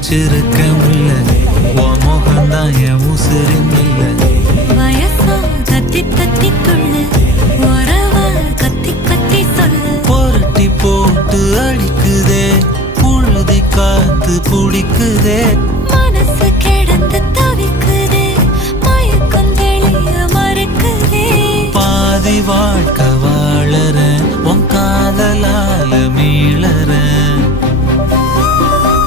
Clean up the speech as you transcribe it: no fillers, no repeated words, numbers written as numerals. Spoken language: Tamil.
வச்சிருக்க முல்ல உன் முகம்தான் என் உசிரின் இல்ல வயசா தத்தி தத்தி துள்ளு உறவா கத்தி கத்தி சொல்லு புரட்டி போட்டு அடிக்குதே புழுதி காத்து புடிக்குதே மனசு கிடந்து தவிக்குதே மயக்கம் தெளிய மறுக்குதே பாதி வாழ்க்கை வாழறேன் உன் காதலால மீளறேன்